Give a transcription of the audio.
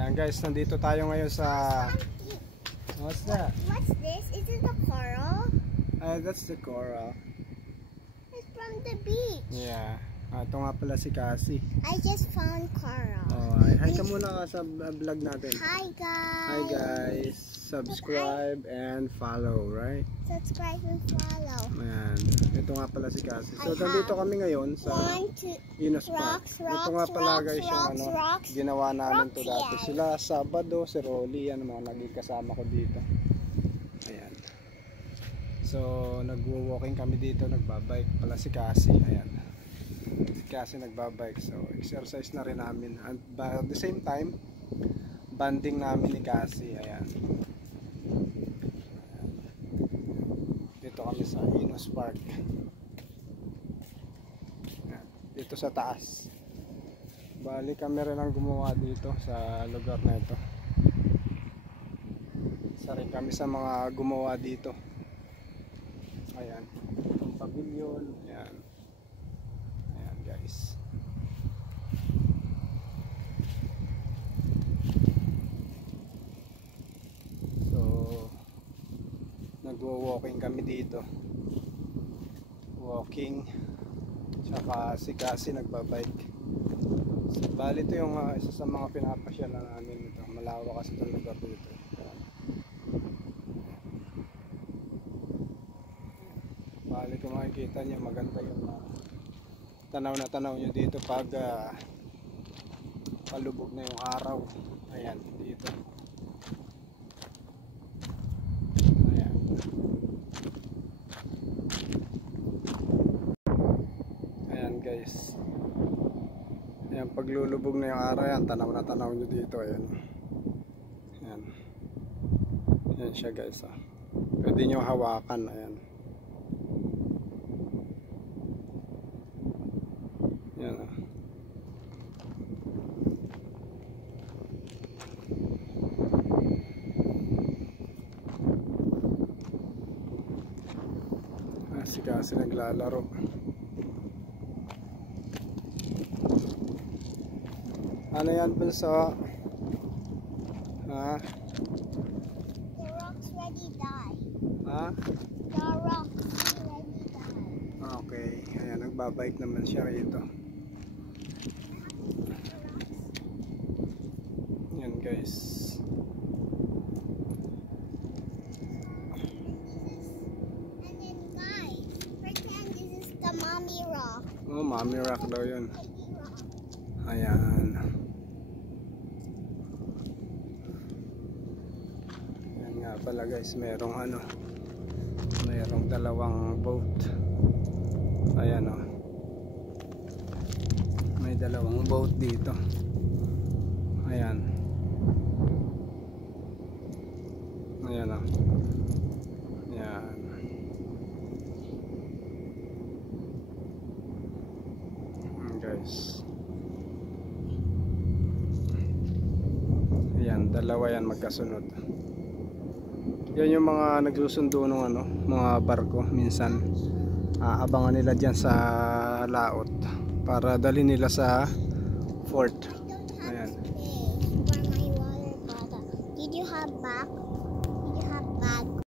Ayan guys, nandito tayo ngayon sa... What's that? What's this? Is it a coral? That's the coral. It's from the beach. Yeah. Ito nga pala si Cassie. I just found coral. Oh, hi ka muna ka sa vlog natin. Hi guys. Hi guys. Subscribe and follow, right? Subscribe and follow. Ayan. Ito nga pala si Cassie. So, nandito kami ngayon sa Enos Park. Ito nga pala guys yung ginawa namin to dati. Sila Sabado, si Rolly, yan mga naging kasama ko dito. Ayan. So, nagwo-walking kami dito, nagbabike pala si Cassie. Ayan. Si Cassie nagbabike. So, exercise na rin namin. And at the same time, banding namin ni Cassie. Ayan. Dito kami sa Enos Park. Ayan. Dito sa taas. Bali kami rin ang gumawa dito sa lugar na ito. Isa rin kami sa mga gumawa dito. Ayan. Itong pavilion. Ayan. Ayan guys. So, nagwo-walking kami dito. Walking. Tsaka si Cassie nagbabike. So, bali ito yung isa sa mga pinapasyalan namin ito. Malawak kasi itong lugar dito. Bali kung makikita nyo, maganda yung tanaw na tanaw nyo dito pag palubog na yung araw. Ayan, dito. Ayan. Ayan guys. Ayan, paglulubog na yung araw yan, tanaw na tanaw nyo dito. Ayan. Ayan. Ayan siya guys. Pwede nyo hawakan. Ayan. Ayan. Si Cassie naglalaro. Ano yan Bunso? Ha? The rocks ready die. Ha? The rocks ready die. Okay. Ayan, nagbabike naman siya rito. Ayan guys. And then guys, pretend this is the mommy rock. Oh, mommy rock daw yun. Baby rock. Ayan. Ayan nga pala guys, merong merong dalawang boat. Ayan o. May dalawang boat dito. Ayan. Ayan o. Ayan. Guys. Ayan, dalawa yan magkasunod. Yan yung mga nagsusundo ng mga barko. Minsan aabangan nila dyan sa laot para dali nila sa fort.